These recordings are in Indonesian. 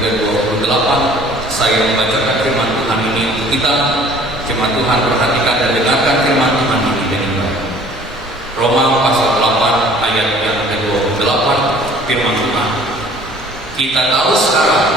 ke-28 saya membacakan firman Tuhan ini untuk kita. Jemaat Tuhan, perhatikan dan dengarkan firman Tuhan ini dengan baik. Roma pasal 8 ayat yang ke-28, firman Tuhan. Kita tahu sekarang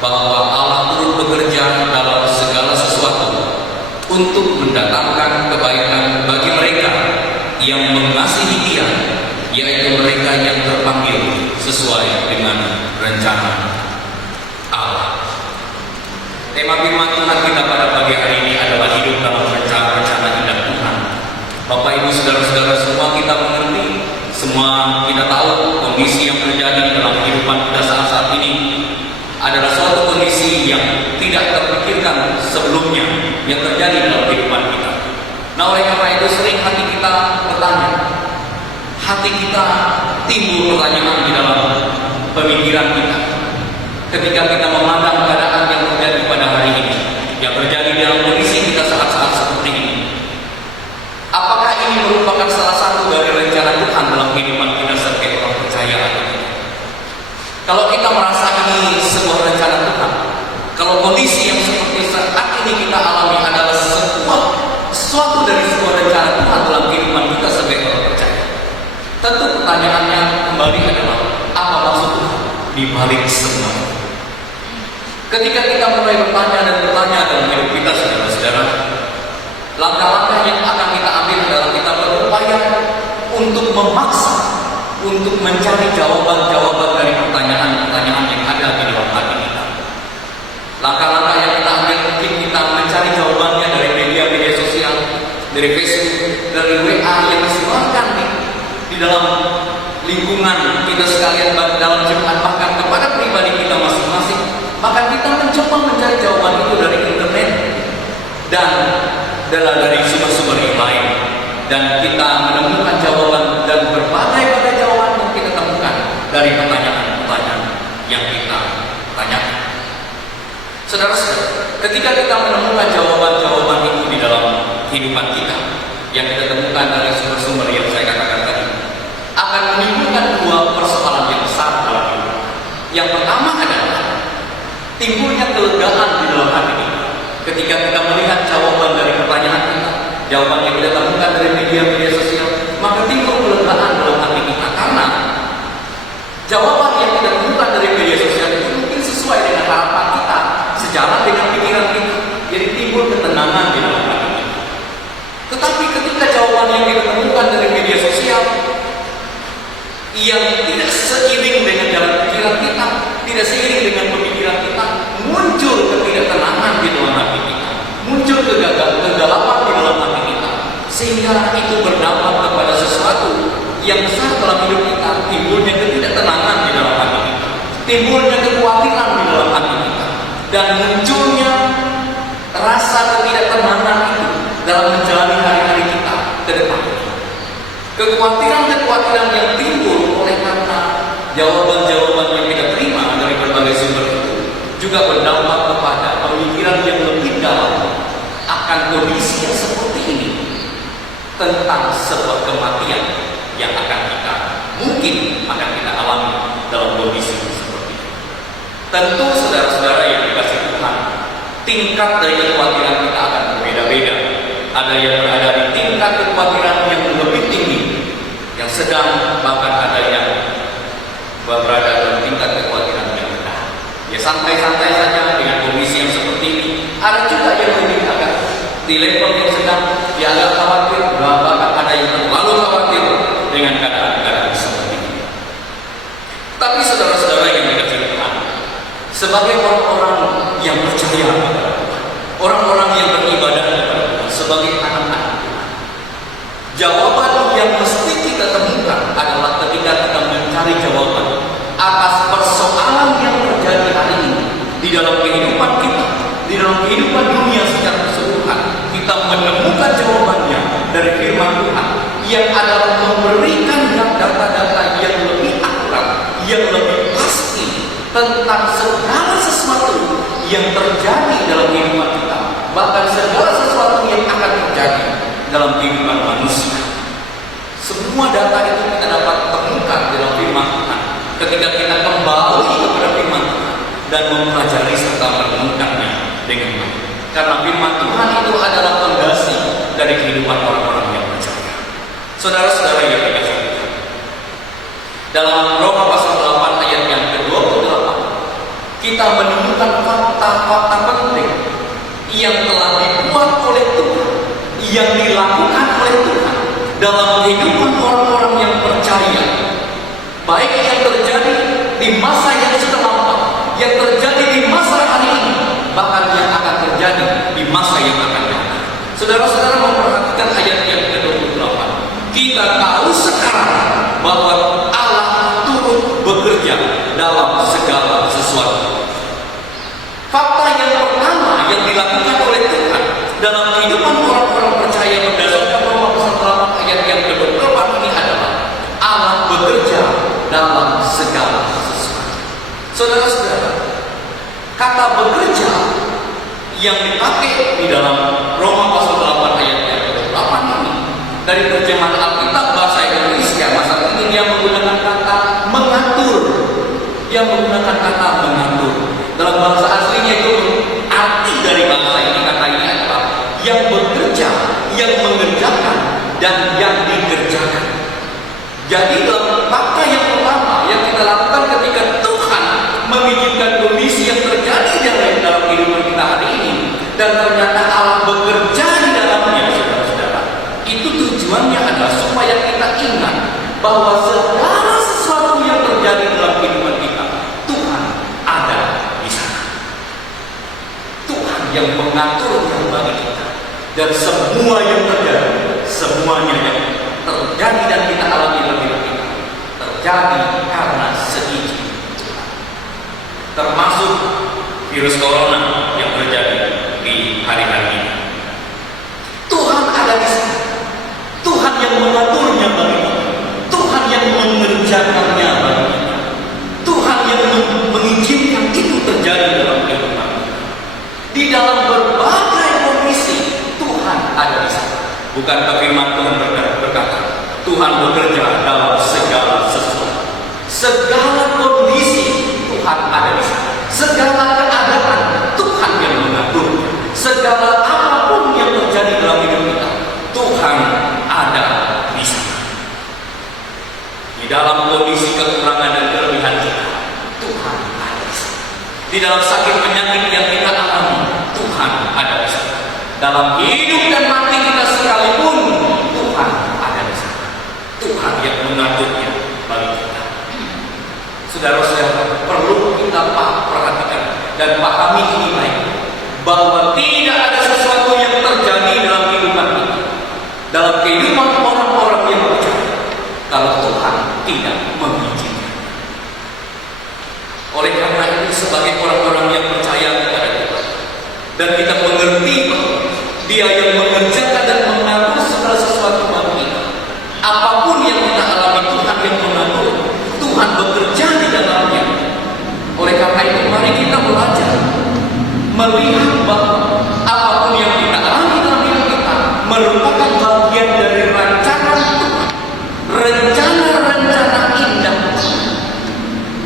bahwa Allah turut bekerja dalam segala sesuatu untuk mendatangkan kebaikan bagi mereka yang mengasihi Dia, yaitu mereka yang terpanggil sesuai dengan rencana Allah. Tema firman Tuhan kita pada pagi hari ini adalah hidup dalam rencana indah Tuhan. Bapak Ibu saudara-saudara semua, kita mengerti, semua kita tahu kondisi yang terjadi dalam kehidupan kita saat ini adalah suatu kondisi yang tidak terpikirkan sebelumnya yang terjadi dalam kehidupan kita. Nah, oleh karena itu sering hati kita bertanya, hati kita timbul pertanyaan di dalam pemikiran kita ketika kita memandang keadaan yang terjadi pada hari ini, yang terjadi dalam kondisi kita saat-saat seperti ini. Apakah ini merupakan salah satu dari rencana Tuhan dalam kehidupan kita sebagai orang percaya atau tidak? Kalau kita merasa ini sebuah rencana Tuhan, kalau kondisi yang seperti saat ini kita alami adalah sesuatu dari sebuah rencana Tuhan dalam kehidupan kita sebagai orang percaya, tentu pertanyaannya kembali adalah apa maksud Tuhan di balik semua? Ketika kita mulai bertanya dalam hidup kita, saudara-saudara, langkah-langkah yang akan kita ambil adalah kita berupaya untuk memaksa, untuk mencari jawaban-jawaban dari pertanyaan-pertanyaan yang ada di dalam hati kita. Langkah-langkah yang kita ambil mungkin kita mencari jawabannya dari media-media sosial, dari Facebook, dari WA yang disebarkan di dalam lingkungan kita sekalian, dalam jemaat, bahkan kepada pribadi kita masing-masing. Maka kita mencoba mencari jawaban itu dari internet dan dari sumber-sumber yang lain, dan kita menemukan jawaban dan berbagai-bagai jawaban yang kita temukan dari pertanyaan-pertanyaan yang kita tanyakan. Saudara-saudara, ketika kita menemukan jawaban-jawaban itu di dalam kehidupan kita yang kita temukan dari sumber-sumber yang saya katakan tadi, akan menimbulkan dua persoalan yang besar dalam hidup. Yang pertama adalah timbulnya kelegaan di dalam hati kita ketika kita melihat jawaban dari pertanyaan kita, jawaban yang kita temukan dari media-media sosial, maka timbul kelegaan dalam hati kita karena jawaban yang kita temukan dari media sosial itu mungkin sesuai dengan harapan kita, sejalan dengan pikiran kita, jadi timbul ketenangan di dalam hati kita. Tetapi ketika jawaban yang kita temukan dari media sosial yang tidak seiring dengan jalan pikiran kita, tidak seiring dengan pemikiran kita, muncul ketidaktenangan di dalam hati kita, muncul kegagapan di dalam hati kita, sehingga itu berdampak kepada sesuatu yang besar dalam hidup kita. Timbulnya ketidaktenangan di dalam hati kita, timbulnya kekhawatiran di dalam hati kita, dan munculnya rasa ketidaktenangan itu dalam menjalani hari-hari kita ke depan. Kekhawatiran yang timbul oleh karena jawaban-jawaban yang kita terima dari berbagai sumber itu juga berdampak kepada pemikiran yang lebih dalam akan kondisi yang seperti ini, tentang sebuah kematian yang mungkin akan kita alami dalam kondisi seperti ini. Tentu saudara-saudara yang dikasihi Tuhan, tingkat dari kekhawatiran kita akan berbeda-beda. Ada yang berada di tingkat kekhawatiran yang lebih tinggi, yang sedang, bahkan ada yang berada dalam tingkat kekhawatiran yang rendah. Ya santai-santai saja dengan kondisi yang seperti ini. Ada juga yang lebih agak di level yang sedang, dia agak khawatir, bahkan ada yang terlalu khawatir dengan keadaan-keadaan seperti ini. Tapi saudara-saudara yang dikasihi Tuhan, sebagai orang-orang yang percaya kepada Tuhan, orang-orang yang beribadah kepada Tuhan, sebagai anak-anak Tuhan, jawaban yang mesti kita temukan adalah ketika kita mencari jawaban atas persoalan yang terjadi hari ini di dalam kehidupan kita, di dalam kehidupan dunia secara keseluruhan. Kita menemukan jawabannya dari firman Tuhan yang adalah memberikan data-data yang lebih akurat, yang lebih pasti tentang segala sesuatu yang terjadi dalam kehidupan kita, bahkan segala sesuatu yang akan terjadi dalam kehidupan manusia. Semua data itu kita dapat temukan dalam firman Tuhan ketika kita kembali kepada firman Tuhan, dengan baik. Karena firman Tuhan itu adalah fondasi dari kehidupan orang-orang yang percaya. Saudara-saudara yang dikasihi Tuhan, dalam Roma pasal 8 ayat yang ke-28, kita menemukan fakta-fakta penting yang telah dibuat oleh Tuhan, yang dilakukan oleh Tuhan dalam kehidupan orang-orang yang percaya, baik yang terjadi di masa yang sudah lampau, yang terjadi di masa hari ini, bahkan yang akan terjadi di masa yang akan datang. Saudara-saudara memperhatikan ayat yang ke-28. Kita tahu sekarang bahwa Allah turut bekerja dalam segala sesuatu. Fakta yang pertama yang dilakukan oleh Tuhan dalam kehidupan orang-orang percaya berdasarkan Roma pasal 8 ayat yang ke-28 ini adalah Allah bekerja dalam segala sesuatu. Saudara-saudara, kata bekerja yang dipakai di dalam Roma pasal 8 ayat yang ke-28 ini dari terjemahan Alkitab bahasa Indonesia masa ini yang menggunakan kata mengatur. Yang menggunakan kata mengatur. Dalam bahasa aslinya itu arti dari bahasa ini kata ini adalah yang bekerja, yang mengerjakan, dan yang dikerjakan. Jadi dalam fakta yang pertama yang kita lakukan ketika Tuhan mengizinkan kondisi yang terjadi dalam kehidupan kita hari ini, dan ternyata Allah bekerja di dalamnya, saudara-saudara, itu tujuannya adalah supaya kita ingat bahwa segala sesuatu yang terjadi dalam kehidupan kita, Tuhan ada di sana. Tuhan yang mengaturnya bagi kita, dan semua yang terjadi, semuanya yang terjadi dan kita alami dalam hidup kita terjadi karena seizin Tuhan. Termasuk virus corona yang terjadi di hari-hari ini. Tuhan ada di sana. Tuhan yang mengaturnya bagi kita. Tuhan yang mengerjakannya bagi kita. Tuhan yang mengizinkan itu terjadi dalam kehidupan kita. Di dalam berbagai kondisi Tuhan ada di sana. Bukankah firman Tuhan berkata, Tuhan bekerja dalam segala sesuatu. Segala kondisi Tuhan ada di sana. Segala keadaan Tuhan yang mengaturnya. Segala apapun yang terjadi dalam hidup kita, Tuhan ada di sana. Di dalam kondisi kekurangan dan kelebihan kita, Tuhan ada di sana. Di dalam sakit penyakit yang kita alami, Tuhan ada di sana. Dalam hidup dan mati kita sekalipun, Tuhan ada di sana. Tuhan yang mengaturnya bagi kita. Saudara-saudara, perlu kita perhatikan dan pahami ini baik, bahwa tidak ada sesuatu yang terjadi dalam kehidupan kita, dalam kehidupan orang-orang yang percaya, kalau Tuhan tidak mengizinkan. Oleh karena itu, sebagai orang-orang yang percaya kepada Tuhan, dan kita mengerti bahwa Dia yang mengerjakan dan mengatur segala sesuatu bagi kita, apapun yang kita alami, Tuhan yang mengatur, Tuhan bekerja di dalamnya. Oleh karena itu, mari kita belajar melihat bahwa apapun yang kita alami dalam hidup kita merupakan bagian dari rencana Tuhan, rencana-rencana indah,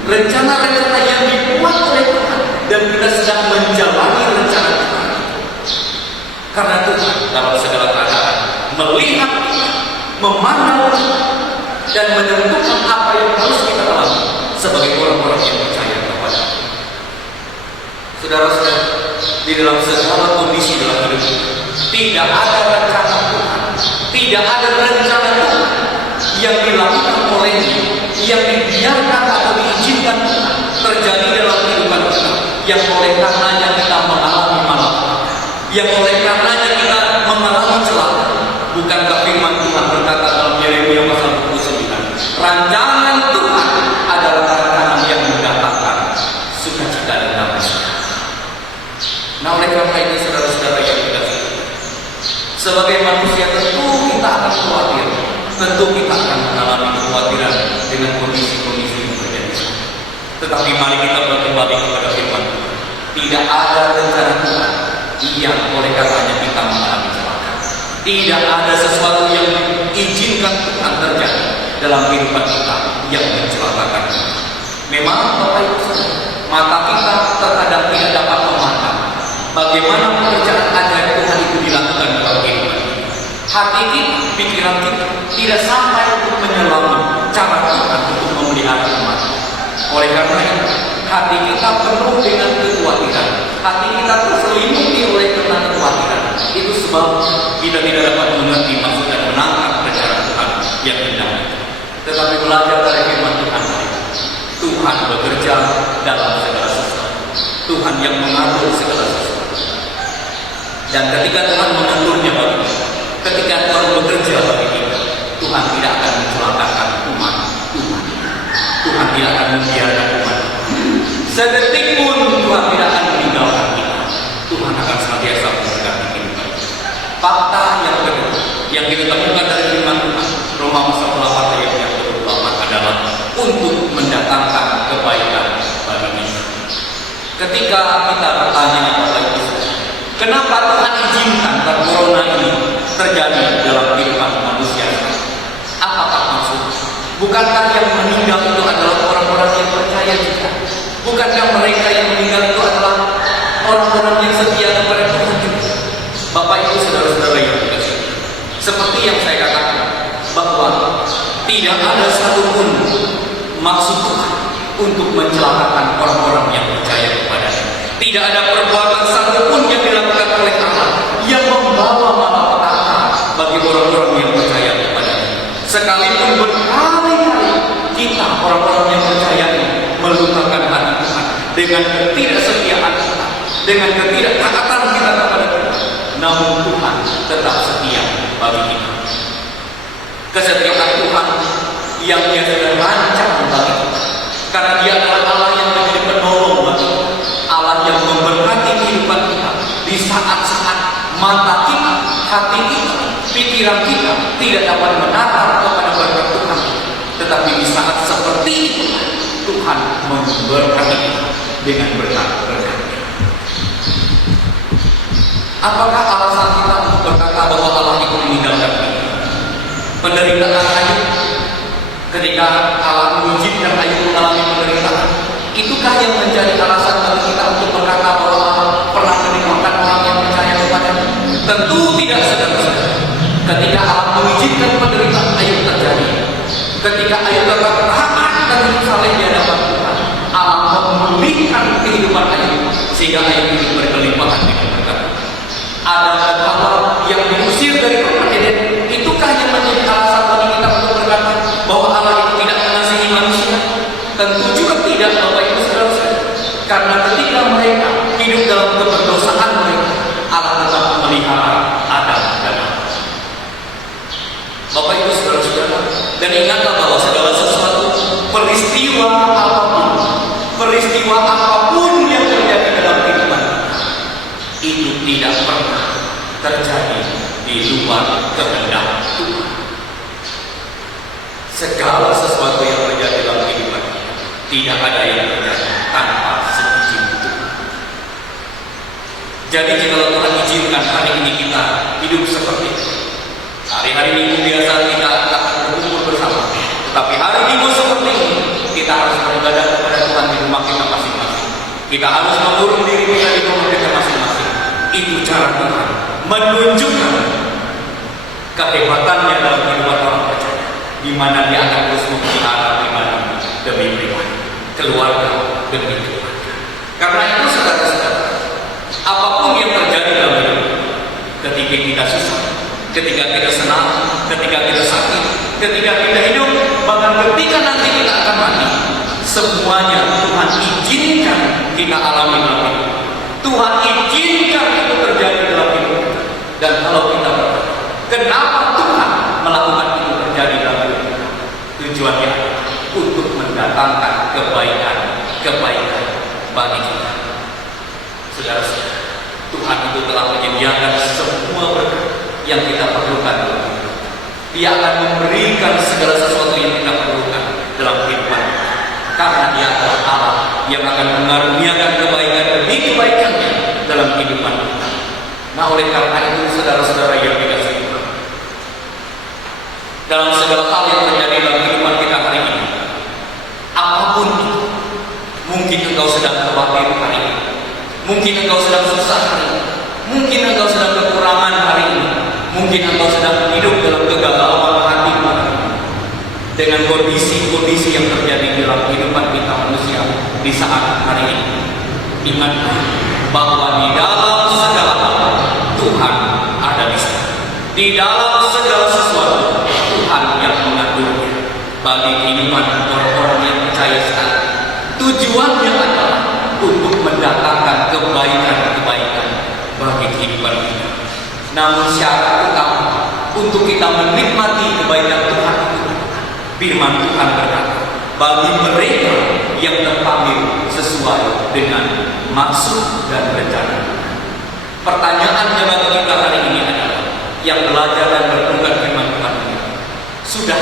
rencana-rencana yang dibuat oleh Tuhan, dan kita sedang menjalani rencana Tuhan. Karena Tuhan dalam segala keadaan melihat kita, memandang kita, dan menentukan apa yang harus kita alami sebagai orang-orang yang percaya kepada Dia. Saudara-saudara, di dalam segala kondisi dalam hidup kita, tidak ada rencana Tuhan, tidak ada rencana Tuhan yang dilakukan olehnya, yang dibiarkan atau diizinkan Tuhan terjadi dalam kehidupan kita, yang oleh karenanya kita mengalami malapetaka, yang oleh karenanya kita mengalami celaka. Bukankah firman Tuhan berkata dalam Yeremia pasal 29, rancangan Tuhan adalah rancangan yang mendatangkan sukacita dan damai sejahtera. Nah, oleh karena itu, saudara-saudara yang dikasihi, sebagai manusia tentu kita akan khawatir, tentu kita akan mengalami kekhawatiran dengan kondisi-kondisi yang terjadi. Tetapi mari kita kembali kepada firman Tuhan. Tidak ada rencana Tuhan yang oleh karenanya kita mengalami celaka. Tidak ada sesuatu yang diizinkan Tuhan terjadi dalam kehidupan kita yang mencelakakan kita. Memang Bapak Ibu, mata kita terkadang tidak dapat memandang bagaimana bagaimana pekerjaan ajaib Tuhan itu dilakukan dalam kehidupan kita. Hati kita, pikiran kita tidak sampai untuk menyelami cara Tuhan untuk memelihara umat. Oleh karena itu, hati kita penuh dengan kekhawatiran. Hati kita terselimuti oleh kekhawatiran. Itu sebab kita tidak dapat mengerti maksud dan menangkap rencana Tuhan yang indah. Tetapi belajar dari firman Tuhan, Tuhan bekerja dalam segala sesuatu. Tuhan yang mengatur segala sesuatu. Dan ketika Tuhan mengaturnya bagi kita, ketika Tuhan bekerja bagi kita, Tuhan tidak akan mencelakakan umat Tuhan. Tuhan tidak akan membiarkan umat. Sedetik pun Tuhan tidak akan meninggalkan kita. Tuhan akan senantiasa memberkati kehidupan. Fakta yang kedua yang kita temukan dari firman Tuhan, Roma pasal 8 ayat yang ke-28 adalah untuk mendatangkan kebaikan bagi kita. Ketika kita bertanya kepada Yesus, kenapa Tuhan izinkan corona ini terjadi dalam kehidupan manusia? Apakah maksud? Bukankah yang meninggal itu adalah orang-orang yang percaya juga? Bukankah mereka yang meninggal itu adalah orang-orang yang setia kepada Tuhan juga? Bapak Ibu saudara-saudara yang dikasihi, seperti yang saya katakan bahwa tidak ada satupun maksud Tuhan untuk mencelakakan orang-orang yang percaya kepada-Nya. Tidak ada perbuatan satupun yang dilakukan oleh Allah yang membawa malapetaka bagi orang-orang yang percaya kepada-Nya. Sekalipun berkali-kali kita orang-orang yang percaya melupakan hati Tuhan dengan ketidaksetiaan kita, dengan ketidaktaatan kita kepada Tuhan, namun Tuhan tetap setia bagi kita. Kesetiaan Tuhan yang Dia sudah rancang bagi kita, karena Dia adalah Allah yang menjadi penolong bagi kita, Allah yang memberkati kehidupan kita di saat-saat mata kita, hati kita, pikiran kita tidak dapat menatap kepada berkat Tuhan. Tetapi di saat seperti itu Tuhan memberkati kita dengan berkat-berkat. Apakah alasan kita untuk berkata bahwa Allah itu meninggalkan kita? Penderitaan Ayub, ketika Allah mengizinkan Ayub mengalami penderitaan, itukah yang menjadi alasan bagi kita untuk berkata bahwa Allah pernah meninggalkan orang yang percaya kepada-Nya? Tentu tidak, saudara-saudara. Ketika Allah mengizinkan penderitaan Ayub terjadi, ketika Ayub tetap taat dan saleh di hadapan Tuhan, Allah memulihkan kehidupan Ayub sehingga Ayub itu berkelimpahan dengan berkat. Ada hal yang diusir dari Taman Eden, itukah yang menjadi alasan bagi kita untuk berkata bahwa Allah itu tidak mengasihi manusia? Tentu juga tidak, Bapak Ibu saudara-saudara. Karena ketika mereka hidup dalam keberdosaan mereka, Allah tetap memelihara Adam dan Hawa. Bapak Ibu saudara-saudara, dan ingatlah bahwa segala sesuatu, peristiwa apapun yang terjadi dalam kehidupan itu tidak pernah terjadi di luar kehendak Tuhan. Segala sesuatu yang terjadi dalam kehidupan tidak ada yang terjadi tanpa seizin Tuhan. Jadi jika Tuhan izinkan hari ini kita hidup seperti itu, hari-hari Minggu biasa kita akan berkumpul bersama, tetapi hari Minggu seperti ini kita harus beribadah kepada Tuhan di rumah kita masing-masing. Kita harus mengurung diri kita di rumah kita masing-masing. Itu cara Tuhan menunjukkan kehebatannya dalam kehidupan orang percaya, di mana Dia akan terus memelihara pribadi demi pribadi, keluarga demi keluarga. Karena itu saudara-saudara, apapun yang terjadi dalam hidup, ketika kita susah, ketika kita senang, ketika kita sakit, ketika kita hidup, bahkan ketika nanti kita akan mati, semuanya Tuhan izinkan kita alami dalam hidup. Tuhan izinkan itu terjadi dalam hidup. Dan kalau kita berkata, kenapa Tuhan melakukan itu terjadi dalam hidup kita? Tujuannya untuk mendatangkan kebaikan bagi kita. Saudara-saudara, Tuhan itu telah menyediakan semua berkat yang kita perlukan. Dia akan memberikan segala sesuatu yang kita perlukan dalam kehidupan kita. Karena Dia adalah Allah yang akan mengaruniakan kebaikan demi kebaikannya dalam kehidupan kita. Nah, oleh karena itu saudara-saudara yang dikasihi Tuhan, dalam segala hal yang terjadi dalam kehidupan kita hari ini, apapun itu, mungkin engkau sedang khawatir hari ini, mungkin engkau sedang susah hari ini, Mungkin engkau sedang kekurangan hari ini. Mungkin engkau sedang hidup dalam kegalauan hati hari ini. Dengan kondisi-kondisi yang terjadi dalam kehidupan kita manusia di saat hari ini. Ingatlah bahwa di dalam segala hal Tuhan ada di sana. Di dalam segala sesuatu Tuhan yang mengaturnya. Bagi kehidupan orang-orang yang percaya sekali, tujuannya adalah untuk mendatangkan kebaikan-kebaikan bagi kehidupan kita. Namun syarat utama untuk kita menikmati kebaikan Tuhan itu, firman Tuhan berkata, bagi mereka yang terpanggil sesuai dengan maksud dan rencana. Pertanyaannya bagi kita hari ini adalah, yang belajar dan berpegang firman Tuhan ini, sudah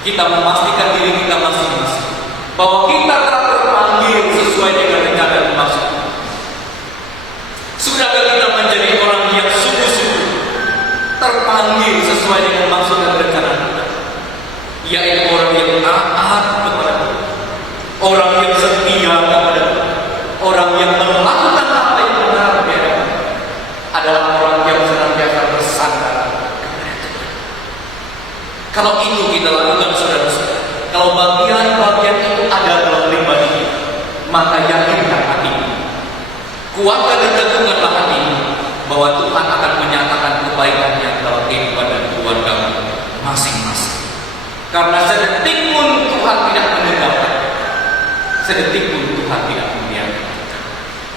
kita memastikan diri kita masing-masing bahwa kita telah terpanggil sesuai dengan rencana dan maksud. Sudahkah kita menjadi orang yang sungguh-sungguh terpanggil sesuai dengan maksud dan rencana kita, yaitu orang yang taat kepada Tuhan, orang yang setia kepada Tuhan, orang yang melakukan apa yang benar di hadapan Tuhan, adalah orang yang senantiasa bersandar kepada Tuhan. Kalau itu kita lakukan, saudara-saudara, kalau bagian-bagian itu ada dalam pribadi kita, maka yakinkan hati, kuatkan dan tegungkanlah hati bahwa Tuhan akan menyatakan kebaikannya dalam kehidupan dan keluarga masing-masing. Karena sedetik pun Tuhan tidak meninggalkan, sedetik pun Tuhan tidak membiarkan kita.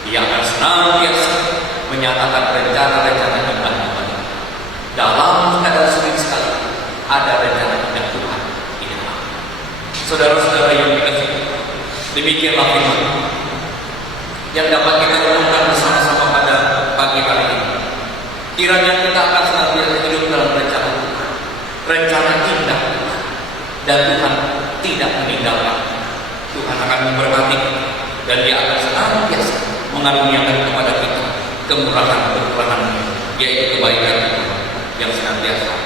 Dia akan senantiasa menyatakan rencana-rencana indah kepada kita. Dalam keadaan sulit sekali, ada rencana indah Tuhan di dalam. Saudara-saudara yang dikasihi, demikianlah firman yang dapat kita renungkan bersama-sama pada pagi hari ini. Kiranya kita akan senantiasa hidup dalam rencana Tuhan, rencana indah Tuhan, dan Tuhan tidak meninggalkan. Tuhan akan memberkati kita, dan Dia akan senantiasa mengaruniakan kepada kita kemurahan-kemurahan, yaitu kebaikan yang senantiasa